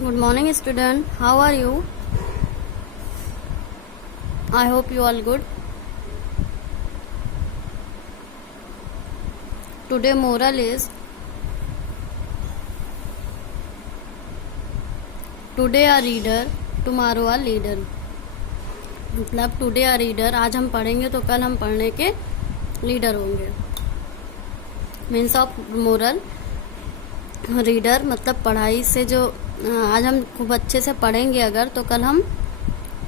Good morning, student. How are you? I hope you all good. Today moral is today a reader, tomorrow a leader. मतलब today आ reader, आज हम पढ़ेंगे तो कल हम पढ़ने के लीडर होंगे. मीन्स ऑफ मोरल, रीडर मतलब पढ़ाई से जो आज हम खूब अच्छे से पढ़ेंगे अगर, तो कल हम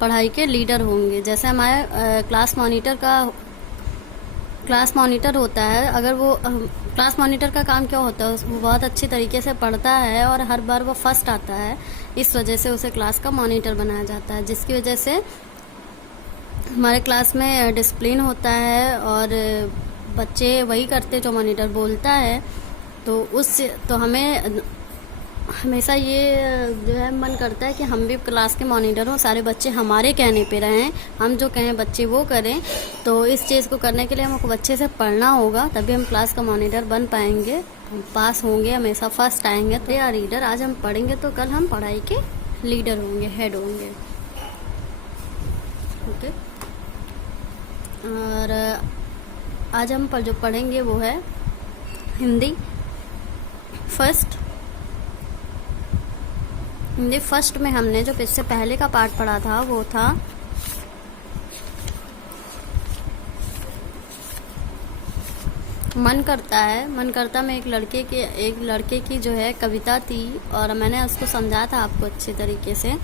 पढ़ाई के लीडर होंगे. जैसे हमारे क्लास मॉनिटर होता है, अगर वो क्लास मॉनिटर का काम क्या होता है, वो बहुत अच्छी तरीके से पढ़ता है और हर बार वो फर्स्ट आता है. इस वजह से उसे क्लास का मॉनिटर बनाया जाता है, जिसकी वजह से हमारे क्लास में डिसिप्लिन होता है और बच्चे वही करते जो मॉनिटर बोलता है. तो हमें हमेशा ये जो है मन करता है कि हम भी क्लास के मॉनिटर हों, सारे बच्चे हमारे कहने पे रहें, हम जो कहें बच्चे वो करें. तो इस चीज़ को करने के लिए हमको अच्छे से पढ़ना होगा, तभी हम क्लास का मॉनिटर बन पाएंगे, हम पास होंगे, हमेशा फर्स्ट आएंगे. तो यार रीडर, आज हम पढ़ेंगे तो कल हम पढ़ाई के लीडर होंगे, हेड होंगे. ओके. और आज हम जो पढ़ेंगे वो है हिंदी फर्स्ट में हमने जो इससे पहले का पार्ट पढ़ा था वो था मन करता में एक लड़के की जो है कविता थी, और मैंने उसको समझा था आपको अच्छे तरीके से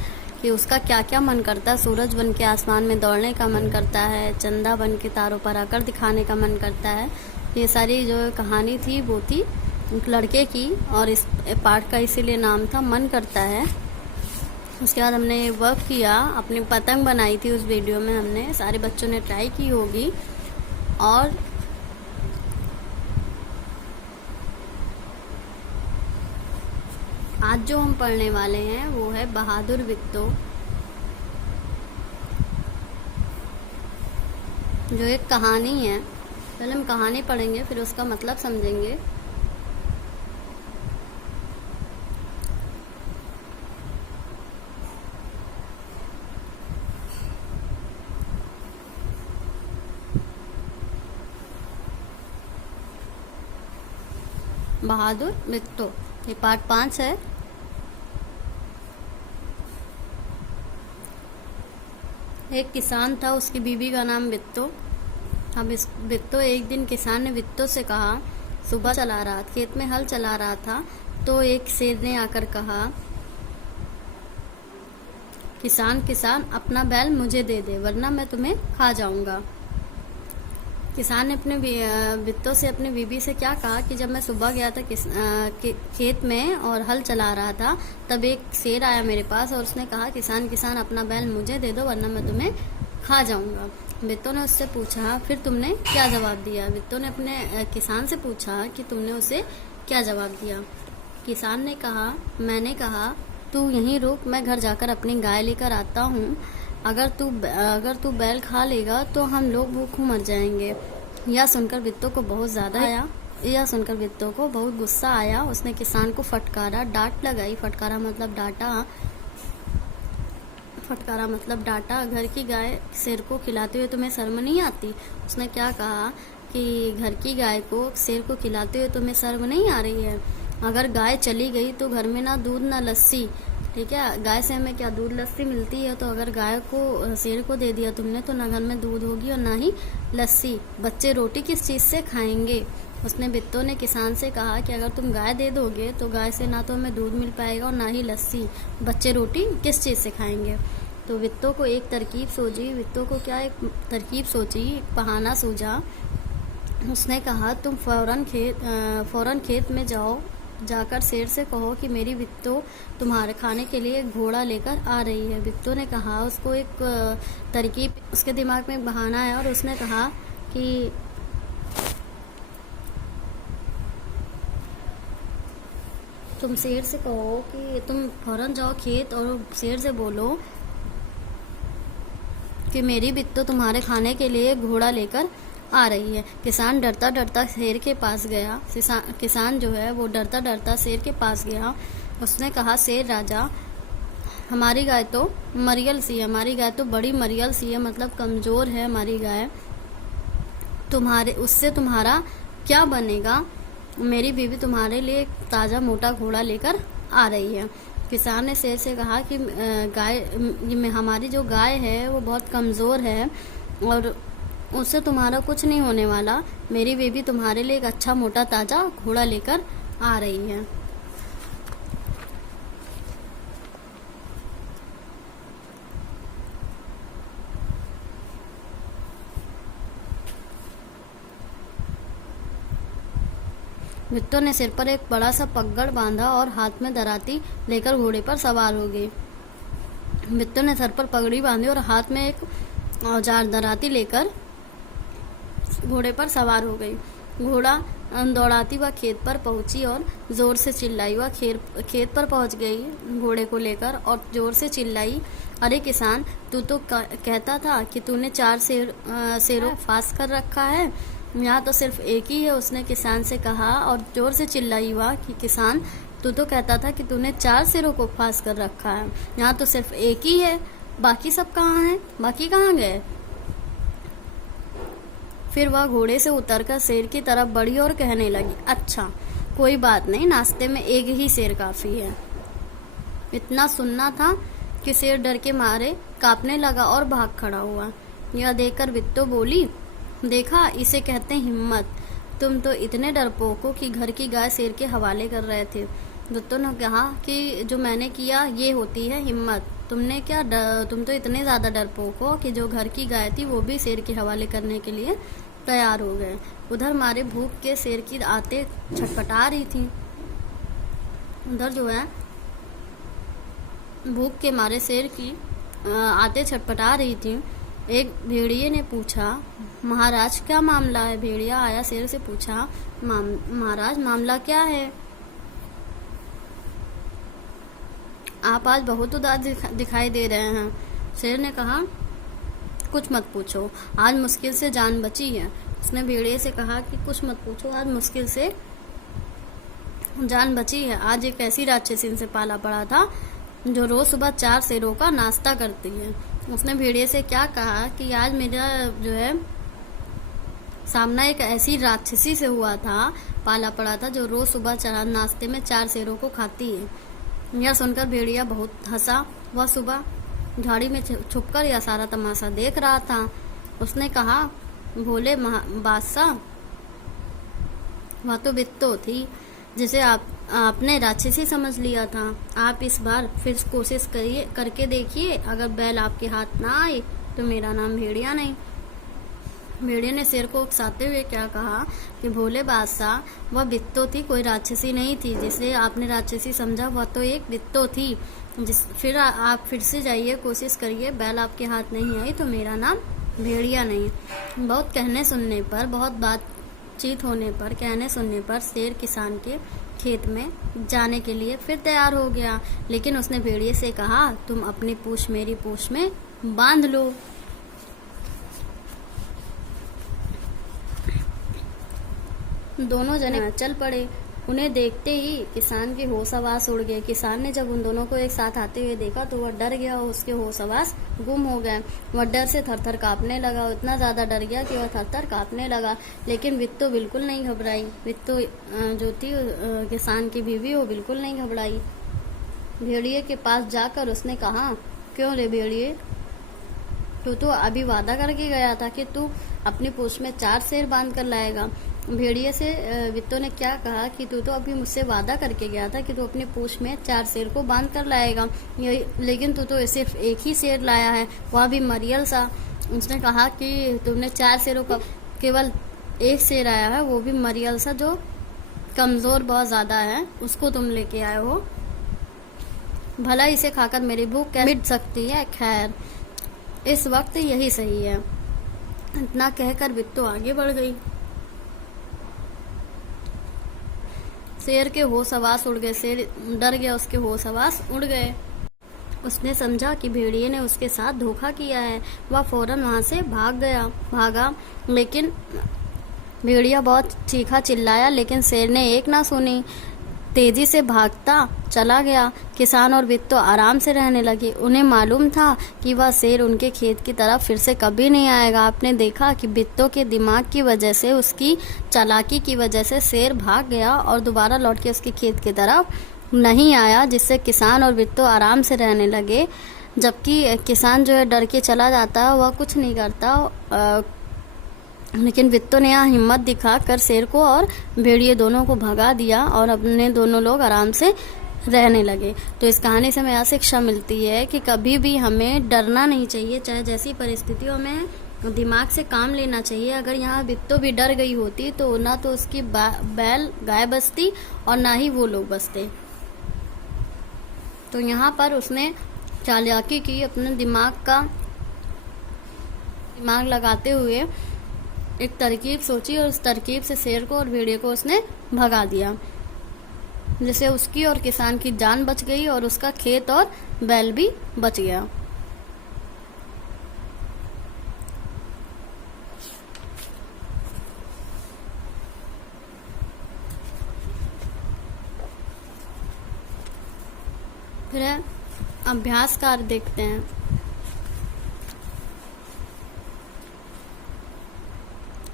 कि उसका क्या क्या मन करता है. सूरज बन के आसमान में दौड़ने का मन करता है, चंदा बन के तारों पर आकर दिखाने का मन करता है. ये सारी जो कहानी थी वो थी एक लड़के की, और इस पार्ट का इसीलिए नाम था मन करता है. उसके बाद हमने वर्क किया, अपनी पतंग बनाई थी. उस वीडियो में हमने सारे बच्चों ने ट्राई की होगी. और आज जो हम पढ़ने वाले हैं वो है बहादुर वित्तो, जो एक कहानी है. पहले हम कहानी पढ़ेंगे, फिर उसका मतलब समझेंगे. बहादुर वित्तो, ये पार्ट 5 है. एक किसान था, उसकी बीवी का नाम वित्तो. अब इस वित्तो, एक दिन किसान ने वित्तो से कहा, सुबह खेत में हल चला रहा था, तो एक शेर ने आकर कहा, किसान अपना बैल मुझे दे दे, वरना मैं तुम्हें खा जाऊंगा. किसान ने अपने वित्तो से अपनी बीवी से क्या कहा कि जब मैं सुबह गया था खेत में और हल चला रहा था, तब एक शेर आया मेरे पास और उसने कहा, किसान अपना बैल मुझे दे दो, वरना मैं तुम्हें खा जाऊंगा. वित्तो ने उससे पूछा, फिर तुमने क्या जवाब दिया? वित्तो ने अपने किसान से पूछा कि तुमने उसे क्या जवाब दिया. किसान ने कहा, मैंने कहा तू यहीं रुक, मैं घर जाकर अपनी गाय लेकर आता हूँ. अगर तू बैल खा लेगा तो हम लोग भूखों मर जाएंगे. यह सुनकर वित्तो को बहुत गुस्सा आया. उसने किसान को फटकारा, डांट लगाई. फटकारा मतलब डांटा. घर की गाय शेर को खिलाते हुए तुम्हें शर्म नहीं आती? उसने क्या कहा कि घर की गाय को शेर को खिलाते हुए तुम्हें शर्म नहीं आ रही है? अगर गाय चली गई तो घर में ना दूध ना लस्सी. ठीक है, गाय से हमें क्या दूध लस्सी मिलती है, तो अगर गाय को शेर को दे दिया तुमने, तो ना घर में दूध होगी और ना ही लस्सी. बच्चे रोटी किस चीज़ से खाएंगे? उसने वित्तो ने किसान से कहा कि अगर तुम गाय दे दोगे तो गाय से ना तो हमें दूध मिल पाएगा और ना ही लस्सी. बच्चे रोटी किस चीज़ से खाएंगे? तो वित्तो को एक तरकीब सोची, एक बहाना सूझा. उसने कहा, तुम फौरन खेत में जाओ, जाकर शेर से कहो कि मेरी वित्तो तुम्हारे खाने के लिए एक घोड़ा लेकर आ रही है. वित्तो ने कहा, उसको एक तरकीब, उसके दिमाग में एक बहाना है, और उसने कहा कि तुम शेर से कहो कि तुम फौरन जाओ खेत और शेर से बोलो कि मेरी वित्तो तुम्हारे खाने के लिए घोड़ा लेकर आ रही है. किसान डरता डरता शेर के पास गया. किसान जो है वो डरता डरता शेर के पास गया. उसने कहा, शेर राजा, हमारी गाय तो मरियल सी है, हमारी गाय तो बड़ी मरियल सी है, मतलब कमज़ोर है हमारी गाय, तुम्हारे उससे तुम्हारा क्या बनेगा। मेरी बीवी तुम्हारे लिए एक ताज़ा मोटा घोड़ा लेकर आ रही है। किसान ने शेर से कहा कि हमारी जो गाय है वो बहुत कमज़ोर है और उससे तुम्हारा कुछ नहीं होने वाला। मेरी बीवी तुम्हारे लिए एक अच्छा मोटा ताज़ा घोड़ा लेकर आ रही है। बिट्टो ने सिर पर एक बड़ा सा पगड़ बांधा और हाथ में दराती लेकर घोड़े पर सवार हो गई। बिट्टो ने सर पर पगड़ी बांधी और हाथ में एक औजार दराती लेकर घोड़े पर सवार हो गई। घोड़ा दौड़ाती वह खेत पर पहुंची और जोर से चिल्लाई। वह खेत पर पहुंच गई घोड़े को लेकर और जोर से चिल्लाई, अरे किसान, तू तो कहता था कि तूने 4 शेरों फांस कर रखा है, यहाँ तो सिर्फ एक ही है। उसने किसान से कहा और जोर से चिल्लाई हुआ कि किसान, तू तो कहता था कि तूने 4 शेरों को फांस कर रखा है, यहाँ तो सिर्फ एक ही है, बाकी सब कहाँ हैं, बाकी कहाँ गए। फिर वह घोड़े से उतरकर शेर की तरफ बढ़ी और कहने लगी, अच्छा कोई बात नहीं, नाश्ते में एक ही शेर काफी है। इतना सुनना था कि शेर डर के मारे कांपने लगा और भाग खड़ा हुआ। यह देखकर बिट्टो बोली, देखा, इसे कहते हैं हिम्मत। तुम तो इतने डरपोक हो कि घर की गाय शेर के हवाले कर रहे थे। बिट्टो ने कहा कि जो मैंने किया ये होती है हिम्मत। तुम तो इतने ज़्यादा डरपोक हो कि जो घर की गाय थी वो भी शेर के हवाले करने के लिए तैयार हो गए। उधर मारे भूख के शेर की आते छटपटा रही थी। उधर जो है भूख के मारे शेर की आते छटपटा रही थी। एक भेड़िए ने पूछा, महाराज क्या मामला है। भेड़िया आया शेर से पूछा, महाराज मामला क्या है, आप आज बहुत उदास दिखाई दे रहे हैं। शेर ने कहा, कुछ मत पूछो, आज मुश्किल से जान बची है। उसने भेड़िए से कहा कि कुछ मत पूछो, आज मुश्किल से जान बची है। आज एक ऐसी राक्षसी से पाला पड़ा था जो रोज सुबह 4 शेरों का नाश्ता करती है। उसने भेड़िए से क्या कहा कि आज मेरा जो है सामना एक ऐसी राक्षसी से हुआ था, पाला पड़ा था, जो रोज सुबह नाश्ते में 4 शेरों को खाती है। यह सुनकर भेड़िया बहुत हंसा। वह सुबह झाड़ी में छुपकर यह सारा तमाशा देख रहा था। उसने कहा, भोले बादशाह, वह तो बिट्टो थी जिसे आपने राक्षसी समझ लिया था। आप इस बार फिर कोशिश करके देखिए, अगर बैल आपके हाथ ना आए तो मेरा नाम भेड़िया नहीं। भेड़िया ने शेर को उकसाते हुए क्या कहा कि भोले बादशाह, वह बिट्टो थी, कोई राक्षसी नहीं थी। जिसे आपने राक्षसी समझा वह तो एक बिट्टो थी। फिर आप फिर से जाइए, कोशिश करिए, बैल आपके हाथ नहीं आई तो मेरा नाम भेड़िया नहीं। बहुत कहने सुनने पर, बहुत बातचीत होने पर, कहने सुनने पर शेर किसान के खेत में जाने के लिए फिर तैयार हो गया। लेकिन उसने भेड़िए से कहा, तुम अपनी पूंछ मेरी पूंछ में बांध लो। दोनों जने चल पड़े। उन्हें देखते ही किसान के होश हवास उड़ गए। किसान ने जब उन दोनों को एक साथ आते हुए देखा तो वह डर गया और उसके होश हवास गुम हो गए। वह डर से थरथर कांपने लगा। इतना ज़्यादा डर गया कि वह थरथर कांपने लगा। लेकिन बिट्टो बिल्कुल नहीं घबराई। बिट्टो जो थी किसान की बीवी, वो बिल्कुल नहीं घबराई। भेड़िए के पास जाकर उसने कहा, क्यों रे भेड़िए, तू तो अभी वादा करके गया था कि तू अपनी पूंछ में 4 शेर बांध कर लाएगा। भेड़िए से बिट्टो ने क्या कहा कि तू तो अभी मुझसे वादा करके गया था कि तू अपनी पूंछ में 4 शेर को बांध कर लाएगा, लेकिन तू तो सिर्फ एक ही शेर लाया है, वह भी मरियल सा। उसने कहा कि तुमने 4 शेरों का केवल एक शेर आया है, वो भी मरियल सा, जो कमज़ोर बहुत ज़्यादा है, उसको तुम लेके आए हो। भला इसे खाकर मेरी भूख कैसे मिट सकती है। खैर, इस वक्त यही सही है। इतना कहकर बिट्टो आगे बढ़ गई। शेर के होश हवास उड़ गए। शेर डर गया, उसके होश हवास उड़ गए। उसने समझा कि भेड़िए ने उसके साथ धोखा किया है। वह फौरन वहां से भागा। लेकिन भेड़िया बहुत चीखा चिल्लाया, लेकिन शेर ने एक ना सुनी। तेजी से भागता चला गया। किसान और बिट्टो आराम से रहने लगे। उन्हें मालूम था कि वह शेर उनके खेत की तरफ फिर से कभी नहीं आएगा। आपने देखा कि बिट्टो के दिमाग की वजह से, उसकी चालाकी की वजह से शेर भाग गया और दोबारा लौट के उसके खेत की तरफ नहीं आया, जिससे किसान और बिट्टो आराम से रहने लगे। जबकि किसान जो है डर के चला जाता है, वह कुछ नहीं करता, लेकिन बिट्टो ने यहाँ हिम्मत दिखा कर शेर को और भेड़िए दोनों को भगा दिया और अपने दोनों लोग आराम से रहने लगे। तो इस कहानी से हमें यह शिक्षा मिलती है कि कभी भी हमें डरना नहीं चाहिए, चाहे जैसी परिस्थितियों में दिमाग से काम लेना चाहिए। अगर यहाँ बिट्टो भी डर गई होती तो ना तो उसकी बैल गाय बचती और ना ही वो लोग बचते। तो यहाँ पर उसने चालाकी की, अपने दिमाग लगाते हुए एक तरकीब सोची और उस तरकीब से शेर को और भेड़िए को उसने भगा दिया, जिससे उसकी और किसान की जान बच गई और उसका खेत और बैल भी बच गया। फिर अभ्यास कार्य देखते हैं।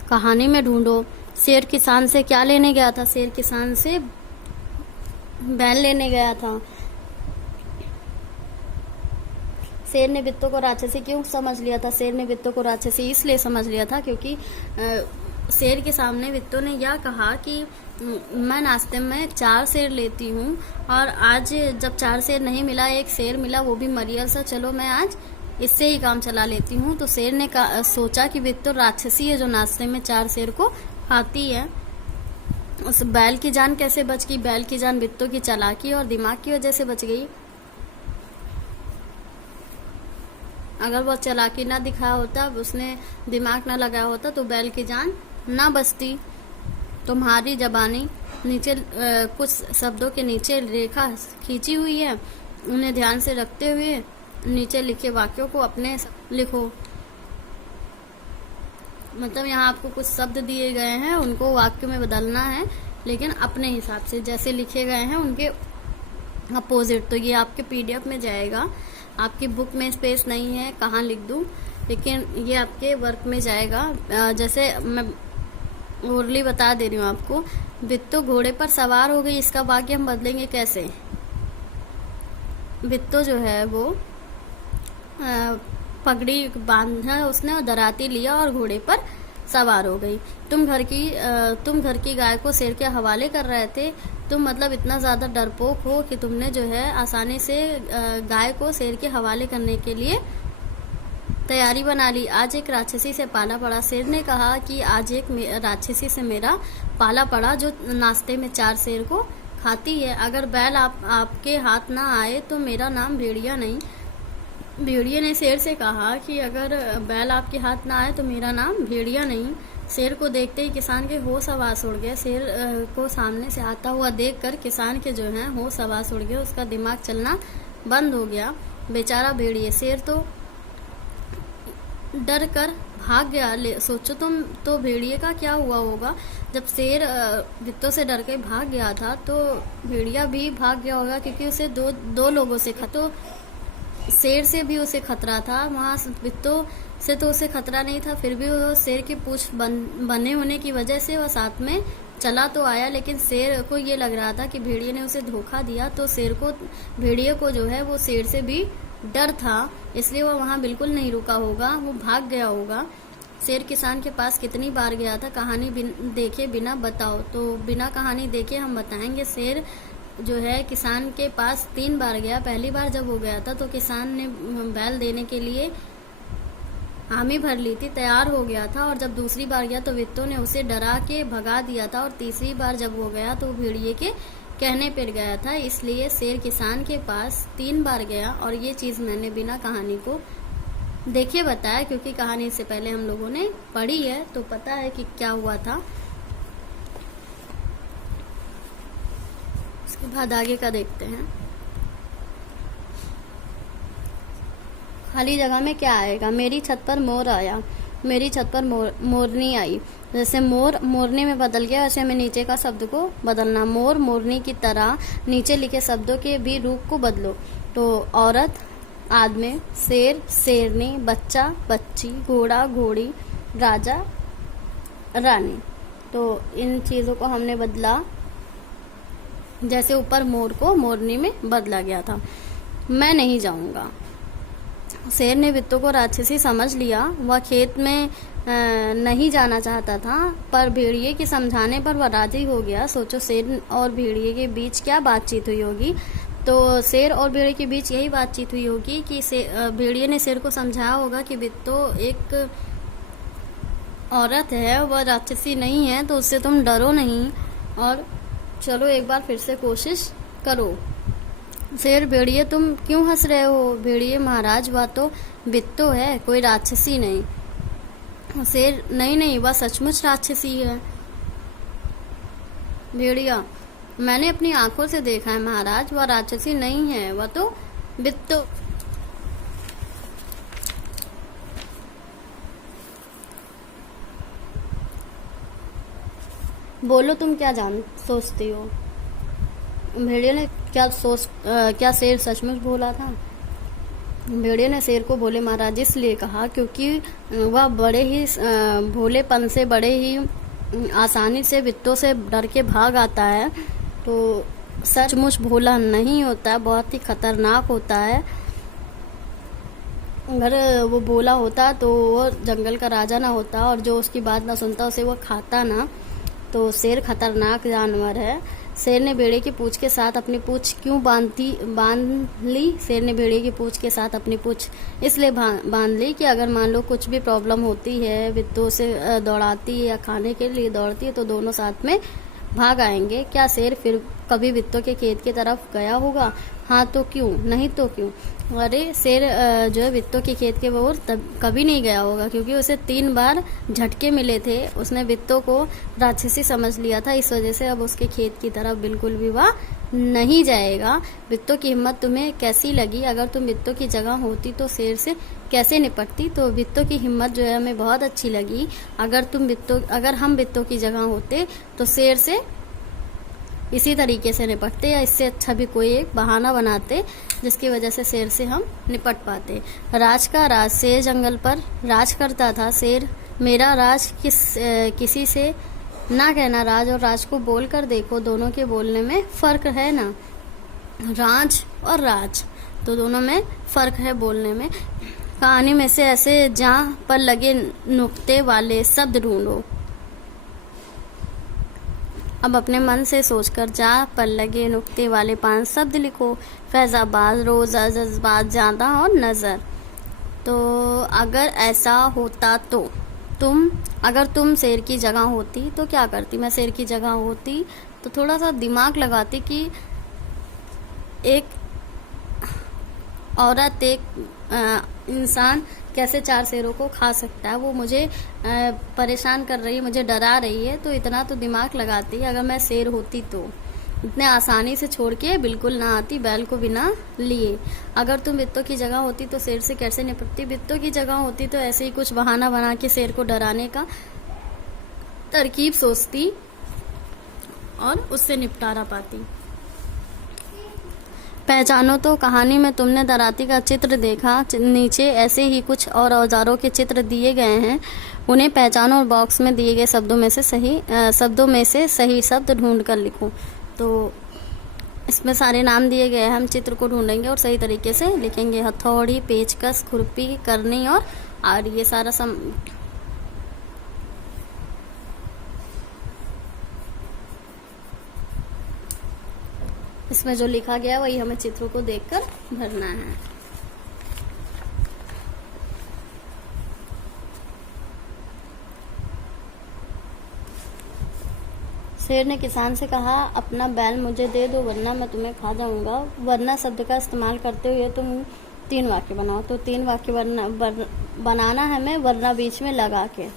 कहानी में ढूंढो। शेर किसान से क्या लेने गया था? शेर किसान से बैल लेने गया था। शेर ने बिट्टो को राक्षसी क्यों समझ लिया था? शेर ने बिट्टो को राक्षसी इसलिए समझ लिया था क्योंकि शेर के सामने बिट्टो ने यह कहा कि मैं नाश्ते में 4 शेर लेती हूँ और आज जब 4 शेर नहीं मिला, 1 शेर मिला, वो भी मरियल सा, चलो मैं आज इससे ही काम चला लेती हूँ। तो शेर ने सोचा कि बिट्टो राक्षसी है जो नाश्ते में 4 शेर को खाती है। उस बैल की जान कैसे बच गई? बैल की जान बिट्टो की चालाकी और दिमाग की वजह से बच गई। अगर वो चालाकी ना दिखाया होता, उसने दिमाग ना लगाया होता, तो बैल की जान ना बचती। तुम्हारी जबानी नीचे कुछ शब्दों के नीचे रेखा खींची हुई है, उन्हें ध्यान से रखते हुए नीचे लिखे वाक्यों को अपने लिखो। मतलब यहाँ आपको कुछ शब्द दिए गए हैं, उनको वाक्यों में बदलना है, लेकिन अपने हिसाब से जैसे लिखे गए हैं उनके अपोजिट। तो ये आपके पीडीएफ में जाएगा। आपकी बुक में स्पेस नहीं है, कहाँ लिख दूँ, लेकिन ये आपके वर्क में जाएगा। जैसे मैं ओरली बता दे रही हूँ आपको। बिट्टो घोड़े पर सवार हो गई, इसका वाक्य हम बदलेंगे कैसे? बिट्टो जो है वो पगड़ी बांधा उसने और दराती लिया और घोड़े पर सवार हो गई। तुम घर की गाय को शेर के हवाले कर रहे थे। तुम मतलब इतना ज़्यादा डरपोक हो कि तुमने जो है आसानी से गाय को शेर के हवाले करने के लिए तैयारी बना ली। आज एक राक्षसी से पाला पड़ा। शेर ने कहा कि आज एक राक्षसी से मेरा पाला पड़ा जो नाश्ते में 4 शेर को खाती है। अगर बैल आपके हाथ ना आए तो मेरा नाम भेड़िया नहीं। भेड़िए ने शेर से कहा कि अगर बैल आपके हाथ ना आए तो मेरा नाम भेड़िया नहीं। शेर को देखते ही किसान के होश हवास उड़ गया। शेर को सामने से आता हुआ देखकर किसान के जो है होश हवास उड़ गया, उसका दिमाग चलना बंद हो गया। बेचारा भेड़िए, शेर तो डर कर भाग गया। सोचो तुम तो भेड़िए का क्या हुआ होगा। जब शेर बिट्टो से डर के भाग गया था तो भेड़िया भी भाग गया होगा, क्योंकि उसे दो लोगों से तो शेर से भी उसे खतरा था। वहाँ बिट्टो से तो उसे खतरा नहीं था, फिर भी वो शेर की पूंछ बने होने की वजह से वह साथ में चला तो आया, लेकिन शेर को ये लग रहा था कि भेड़िए ने उसे धोखा दिया। तो भेड़िए को जो है वो शेर से भी डर था, इसलिए वह वहाँ बिल्कुल नहीं रुका होगा, वो भाग गया होगा। शेर किसान के पास कितनी बार गया था? कहानी देखे बिना बताओ। तो बिना कहानी देखे हम बताएंगे। शेर जो है किसान के पास 3 बार गया। पहली बार जब वो गया था तो किसान ने बैल देने के लिए हामी भर ली थी, तैयार हो गया था। और जब दूसरी बार गया तो बिट्टो ने उसे डरा के भगा दिया था। और तीसरी बार जब वो गया तो भेड़िए के कहने पर गया था। इसलिए शेर किसान के पास 3 बार गया। और ये चीज़ मैंने बिना कहानी को देखे बताया, क्योंकि कहानी से पहले हम लोगों ने पढ़ी है तो पता है कि क्या हुआ था। उसके बाद आगे का देखते हैं। खाली जगह में क्या आएगा? मेरी छत पर मोर आया, मेरी छत पर मोरनी आई। जैसे मोर मोरनी में बदल गया, वैसे हमें नीचे का शब्द को बदलना। मोर मोरनी की तरह नीचे लिखे शब्दों के भी रूप को बदलो। तो औरत आदमी, शेर शेरनी, बच्चा बच्ची, घोड़ा घोड़ी, राजा रानी। तो इन चीज़ों को हमने बदला, जैसे ऊपर मोर को मोरनी में बदला गया था। मैं नहीं जाऊंगा। शेर ने बिट्टू को राक्षसी समझ लिया। वह खेत में नहीं जाना चाहता था, पर भेड़िए के समझाने पर वह राजी हो गया। सोचो शेर और भेड़िए के बीच क्या बातचीत हुई होगी। तो शेर और भेड़िए के बीच यही बातचीत हुई होगी कि भेड़िए ने शेर को समझाया होगा कि बिट्टू एक औरत है, वह राक्षसी नहीं है, तो उससे तुम डरो नहीं और चलो एक बार फिर से कोशिश करो। शेर भेड़िए तुम क्यों हंस रहे हो? भेड़िए महाराज वह तो बिट्टू है, कोई राक्षसी नहीं। शेर नहीं नहीं, वह सचमुच राक्षसी है। भेड़िया मैंने अपनी आंखों से देखा है महाराज, वह राक्षसी नहीं है, वह तो बिट्टू। बोलो तुम क्या सोचती हो? भेड़िया ने क्या शेर सचमुच बोला था? भेड़िया ने शेर को भोले महाराज इसलिए कहा क्योंकि वह बड़े ही भोलेपन से, बड़े ही आसानी से बिट्टू से डर के भाग आता है। तो सचमुच भोला नहीं होता है, बहुत ही खतरनाक होता है। अगर वो भोला होता तो वो जंगल का राजा ना होता, और जो उसकी बात ना सुनता उसे वो खाता ना। तो शेर खतरनाक जानवर है। शेर ने भेड़िए की पूंछ के साथ अपनी पूंछ क्यों बांध ली? शेर ने भेड़िए की पूंछ के साथ अपनी पूंछ इसलिए बांध ली कि अगर मान लो कुछ भी प्रॉब्लम होती है, बिट्टू से दौड़ाती है या खाने के लिए दौड़ती है, तो दोनों साथ में भाग आएंगे। क्या शेर फिर कभी बिट्टू के खेत की तरफ गया होगा? हाँ तो क्यों, नहीं तो क्यों? अरे शेर जो है बिट्टू के खेत के ओर कभी नहीं गया होगा, क्योंकि उसे 3 बार झटके मिले थे। उसने बिट्टू को राक्षसी समझ लिया था, इस वजह से अब उसके खेत की तरफ बिल्कुल भी वह नहीं जाएगा। बिट्टू की हिम्मत तुम्हें कैसी लगी? अगर तुम बिट्टू की जगह होती तो शेर से कैसे निपटती? तो बिट्टू की हिम्मत जो है हमें बहुत अच्छी लगी। अगर हम बिट्टू की जगह होते तो शेर से इसी तरीके से निपटते, या इससे अच्छा भी कोई एक बहाना बनाते जिसकी वजह से शेर से हम निपट पाते। राज का राज, शेर जंगल पर राज करता था। शेर मेरा राज किसी से ना कहना। राज और राज को बोल कर देखो, दोनों के बोलने में फर्क है ना। राज और राज तो दोनों में फर्क है बोलने में। कहानी में से ऐसे जहाँ पर लगे नुक्ते वाले शब्द ढूंढो। अब अपने मन से सोचकर जहाँ पर लगे नुक्ते वाले 5 शब्द लिखो। फैजाबाद, रोज़ा, जज्बात, ज़्यादा और नज़र। तो अगर ऐसा होता तो अगर तुम शेर की जगह होती तो क्या करती? मैं शेर की जगह होती तो थोड़ा सा दिमाग लगाती कि एक औरत, एक इंसान कैसे 4 शेरों को खा सकता है। वो मुझे परेशान कर रही है, मुझे डरा रही है, तो इतना तो दिमाग लगाती। अगर मैं शेर होती तो इतने आसानी से छोड़ के बिल्कुल ना आती, बैल को बिना लिए। अगर तुम बिट्टू की जगह होती तो शेर से कैसे निपटती? बिट्टू की जगह होती तो ऐसे ही कुछ बहाना बना के शेर को डराने का तरकीब सोचती और उससे निपटारा पाती। पहचानो तो कहानी में तुमने दराती का चित्र देखा, नीचे ऐसे ही कुछ और औजारों के चित्र दिए गए हैं, उन्हें पहचानो और बॉक्स में दिए गए शब्दों में से सही शब्द ढूंढ कर लिखो। तो इसमें सारे नाम दिए गए हैं, हम चित्र को ढूंढेंगे और सही तरीके से लिखेंगे। हथौड़ी, पेचकस, खुरपी, करनी और ये सारा इसमें जो लिखा गया वही हमें चित्रों को देखकर भरना है। शेर ने किसान से कहा, अपना बैल मुझे दे दो वरना मैं तुम्हें खा जाऊंगा। वरना शब्द का इस्तेमाल करते हुए तुम 3 वाक्य बनाओ। तो 3 वाक्य बनाना है हमें, वरना बीच में लगा के।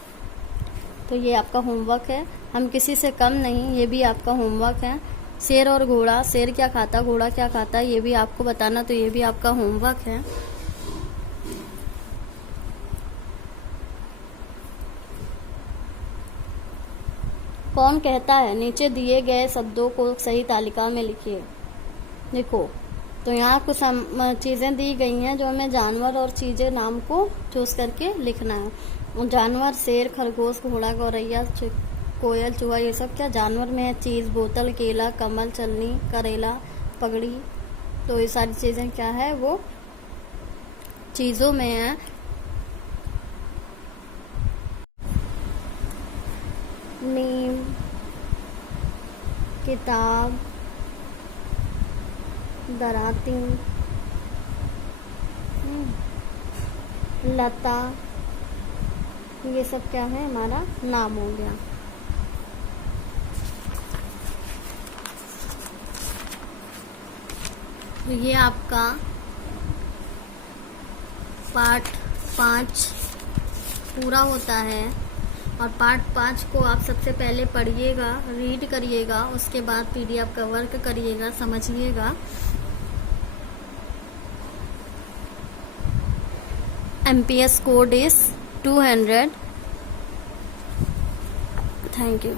तो ये आपका होमवर्क है। हम किसी से कम नहीं, ये भी आपका होमवर्क है। शेर और घोड़ा, शेर क्या खाता, घोड़ा क्या खाता, ये भी आपको बताना, तो ये भी आपका होमवर्क है। कौन कहता है? नीचे दिए गए शब्दों को सही तालिका में लिखिए। देखो, तो यहाँ कुछ चीज़ें दी गई हैं जो हमें जानवर और चीज़ें नाम को चूज करके लिखना है। जानवर शेर, खरगोश, घोड़ा, गौरैया, कोयल, चूहा, ये सब क्या जानवर में है? चीज़, बोतल, केला, कमल, चलनी, करेला, पगड़ी। तो ये सारी चीज़ें क्या है? वो चीज़ों में है। नीम, किताब, दराती, लता, ये सब क्या है? हमारा नाम हो गया। तो ये आपका पार्ट 5 पूरा होता है। और पार्ट 5 को आप सबसे पहले पढ़िएगा, रीड करिएगा, उसके बाद PDF का वर्क करिएगा, समझिएगा। MPS code is 200। Thank you.